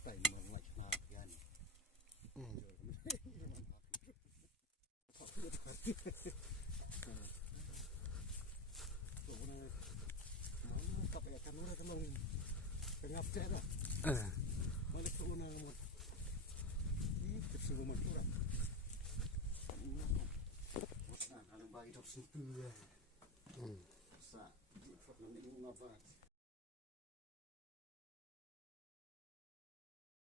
stay man like na yan. Kapag kanura ka lang pengap cera. Balik sa unang mo. Kasi mo magtura. What's that? Ano ba ito sa tuya? Sa di fa na ni mga bat.